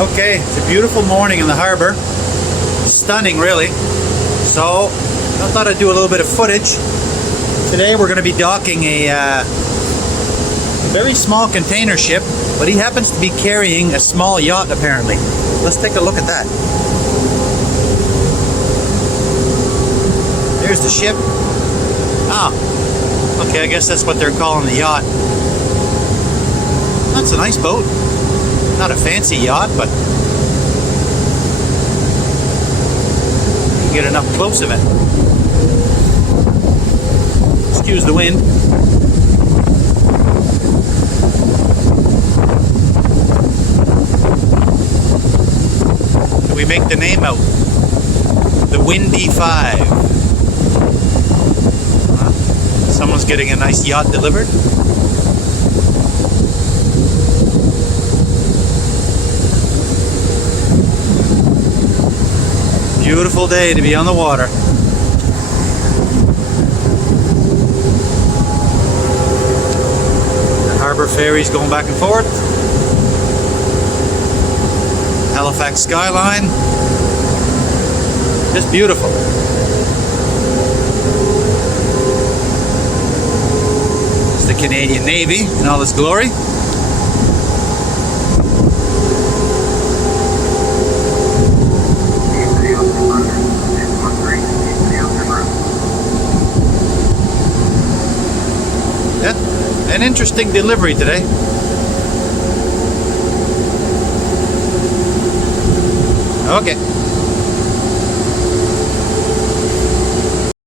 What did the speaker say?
Okay, it's a beautiful morning in the harbor. Stunning, really. So, I thought I'd do a little bit of footage. Today we're going to be docking a very small container ship, but he happens to be carrying a small yacht apparently. Let's take a look at that. There's the ship. Ah, okay, I guess that's what they're calling the yacht. That's a nice boat. Not a fancy yacht, but you can get enough close of it. Excuse the wind. So we make the name out. The Windy 5. Someone's getting a nice yacht delivered. Beautiful day to be on the water. The harbor ferries going back and forth. Halifax skyline. Just beautiful. It's the Canadian Navy in all its glory. Yeah, an interesting delivery today. Okay.